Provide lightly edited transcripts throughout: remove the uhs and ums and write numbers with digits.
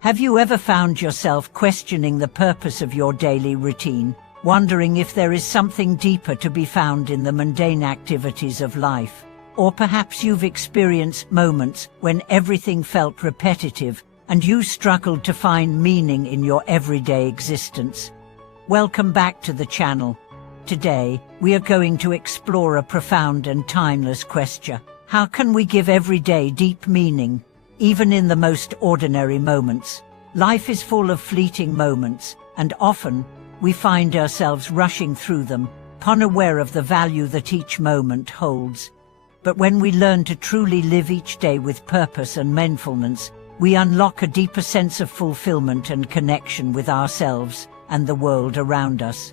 Have you ever found yourself questioning the purpose of your daily routine, wondering if there is something deeper to be found in the mundane activities of life? Or perhaps you've experienced moments when everything felt repetitive and you struggled to find meaning in your everyday existence. Welcome back to the channel. Today, we are going to explore a profound and timeless question. How can we give every day deep meaning, even in the most ordinary moments? Life is full of fleeting moments, and often, we find ourselves rushing through them, unaware of the value that each moment holds. But when we learn to truly live each day with purpose and mindfulness, we unlock a deeper sense of fulfillment and connection with ourselves and the world around us.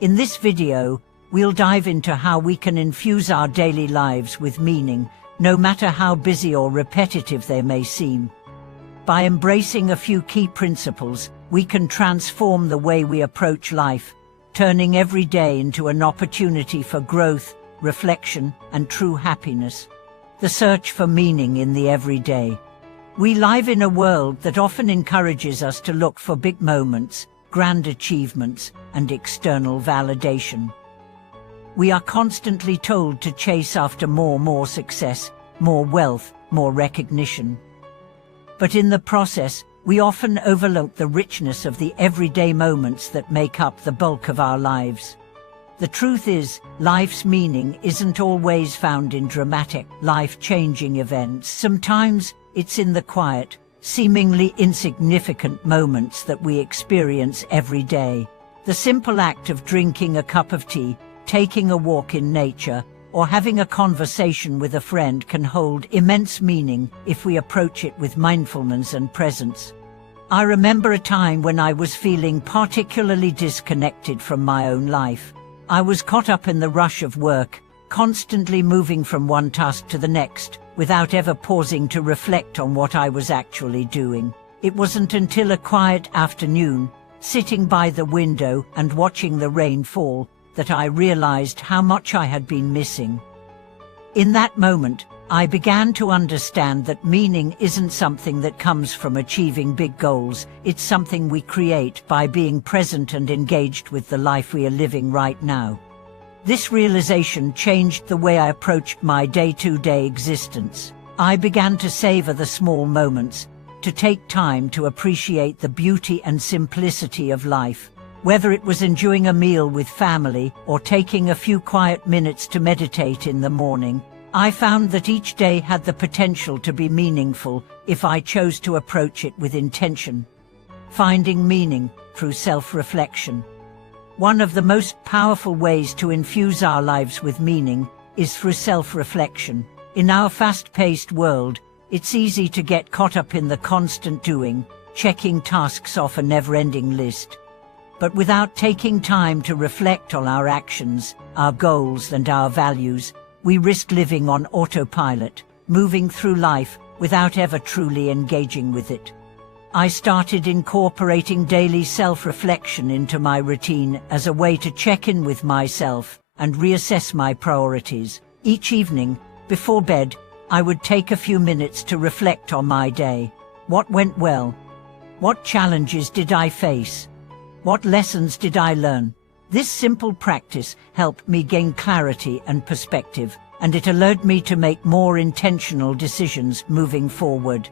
In this video, we'll dive into how we can infuse our daily lives with meaning, no matter how busy or repetitive they may seem. By embracing a few key principles, we can transform the way we approach life, turning every day into an opportunity for growth, reflection, and true happiness. The search for meaning in the everyday. We live in a world that often encourages us to look for big moments, grand achievements, and external validation. We are constantly told to chase after more success, more wealth, more recognition. But in the process, we often overlook the richness of the everyday moments that make up the bulk of our lives. The truth is, life's meaning isn't always found in dramatic, life-changing events. Sometimes, it's in the quiet, seemingly insignificant moments that we experience every day. The simple act of drinking a cup of tea, taking a walk in nature, or having a conversation with a friend can hold immense meaning if we approach it with mindfulness and presence. I remember a time when I was feeling particularly disconnected from my own life. I was caught up in the rush of work, constantly moving from one task to the next, without ever pausing to reflect on what I was actually doing. It wasn't until a quiet afternoon, sitting by the window and watching the rain fall, that I realized how much I had been missing. In that moment, I began to understand that meaning isn't something that comes from achieving big goals, it's something we create by being present and engaged with the life we are living right now. This realization changed the way I approached my day-to-day existence. I began to savor the small moments, to take time to appreciate the beauty and simplicity of life. Whether it was enjoying a meal with family or taking a few quiet minutes to meditate in the morning, I found that each day had the potential to be meaningful if I chose to approach it with intention. Finding meaning through self-reflection. One of the most powerful ways to infuse our lives with meaning is through self-reflection. In our fast-paced world, it's easy to get caught up in the constant doing, checking tasks off a never-ending list. But without taking time to reflect on our actions, our goals, and our values, we risk living on autopilot, moving through life without ever truly engaging with it. I started incorporating daily self-reflection into my routine as a way to check in with myself and reassess my priorities. Each evening, before bed, I would take a few minutes to reflect on my day. What went well? What challenges did I face? What lessons did I learn? This simple practice helped me gain clarity and perspective, and it allowed me to make more intentional decisions moving forward.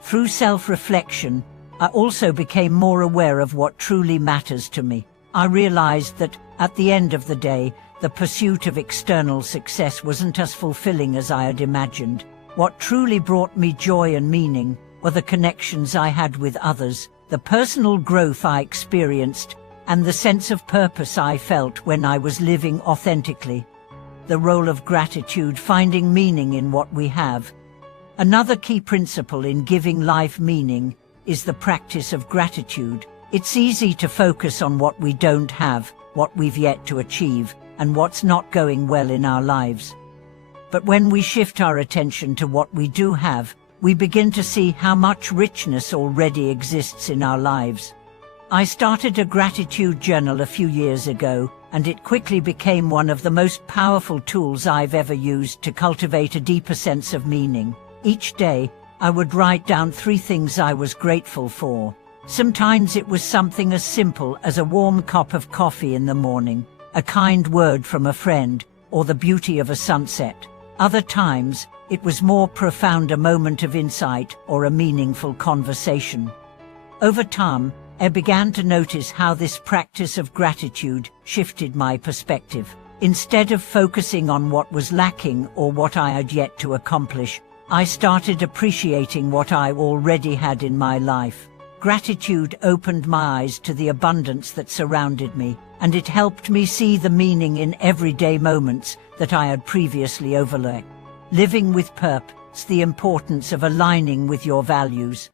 Through self-reflection, I also became more aware of what truly matters to me. I realized that, at the end of the day, the pursuit of external success wasn't as fulfilling as I had imagined. What truly brought me joy and meaning were the connections I had with others, the personal growth I experienced, and the sense of purpose I felt when I was living authentically. The role of gratitude, finding meaning in what we have. Another key principle in giving life meaning is the practice of gratitude. It's easy to focus on what we don't have, what we've yet to achieve, and what's not going well in our lives. But when we shift our attention to what we do have, we begin to see how much richness already exists in our lives. I started a gratitude journal a few years ago, and it quickly became one of the most powerful tools I've ever used to cultivate a deeper sense of meaning. Each day, I would write down 3 things I was grateful for. Sometimes it was something as simple as a warm cup of coffee in the morning, a kind word from a friend, or the beauty of a sunset. Other times, it was more profound, a moment of insight or a meaningful conversation. Over time, I began to notice how this practice of gratitude shifted my perspective. Instead of focusing on what was lacking or what I had yet to accomplish, I started appreciating what I already had in my life. Gratitude opened my eyes to the abundance that surrounded me, and it helped me see the meaning in everyday moments that I had previously overlooked. Living with purpose, the importance of aligning with your values.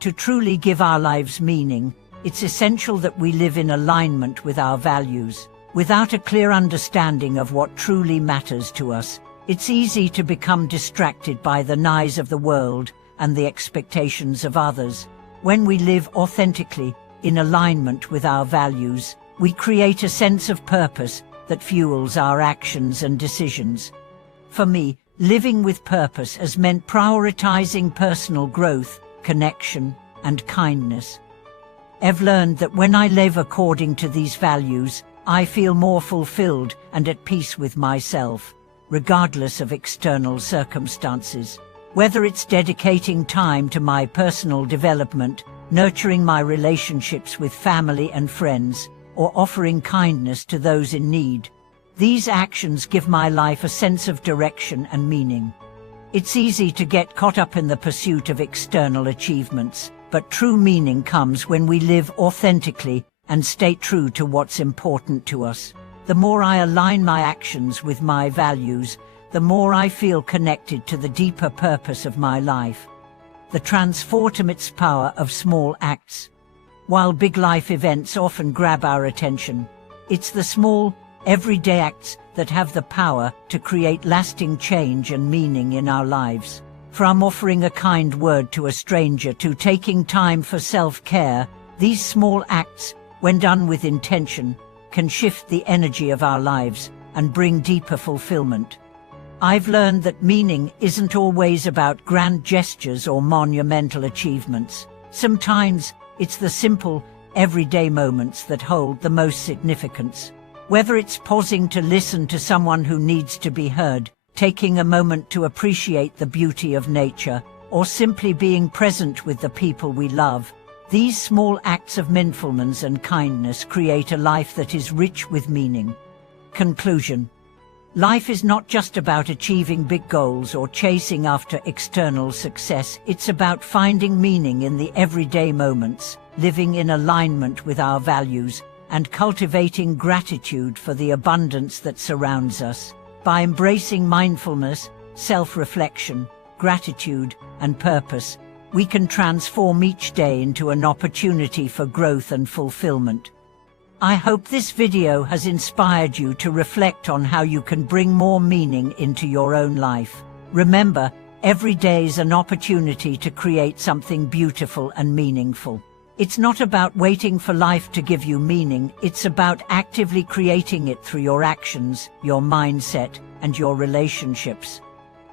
To truly give our lives meaning, it's essential that we live in alignment with our values. Without a clear understanding of what truly matters to us, it's easy to become distracted by the noise of the world and the expectations of others. When we live authentically, in alignment with our values, we create a sense of purpose that fuels our actions and decisions. For me, living with purpose has meant prioritizing personal growth, connection, and kindness. I've learned that when I live according to these values, I feel more fulfilled and at peace with myself, regardless of external circumstances. Whether it's dedicating time to my personal development, nurturing my relationships with family and friends, or offering kindness to those in need, these actions give my life a sense of direction and meaning. It's easy to get caught up in the pursuit of external achievements, but true meaning comes when we live authentically and stay true to what's important to us. The more I align my actions with my values, the more I feel connected to the deeper purpose of my life. The transformative power of small acts. While big life events often grab our attention, it's the small, everyday acts that have the power to create lasting change and meaning in our lives. From offering a kind word to a stranger to taking time for self-care, these small acts, when done with intention, can shift the energy of our lives and bring deeper fulfillment. I've learned that meaning isn't always about grand gestures or monumental achievements. Sometimes it's the simple, everyday moments that hold the most significance. Whether it's pausing to listen to someone who needs to be heard, taking a moment to appreciate the beauty of nature, or simply being present with the people we love, these small acts of mindfulness and kindness create a life that is rich with meaning. Conclusion. Life is not just about achieving big goals or chasing after external success. It's about finding meaning in the everyday moments, living in alignment with our values, and cultivating gratitude for the abundance that surrounds us. By embracing mindfulness, self-reflection, gratitude, and purpose, we can transform each day into an opportunity for growth and fulfillment. I hope this video has inspired you to reflect on how you can bring more meaning into your own life. Remember, every day is an opportunity to create something beautiful and meaningful. It's not about waiting for life to give you meaning, it's about actively creating it through your actions, your mindset, and your relationships.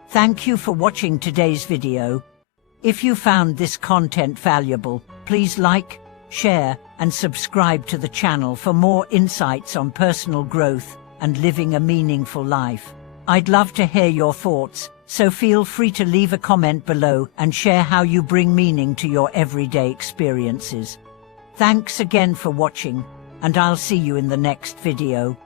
Thank you for watching today's video. If you found this content valuable, please like, share, and subscribe to the channel for more insights on personal growth and living a meaningful life. I'd love to hear your thoughts, so feel free to leave a comment below and share how you bring meaning to your everyday experiences. Thanks again for watching, and I'll see you in the next video.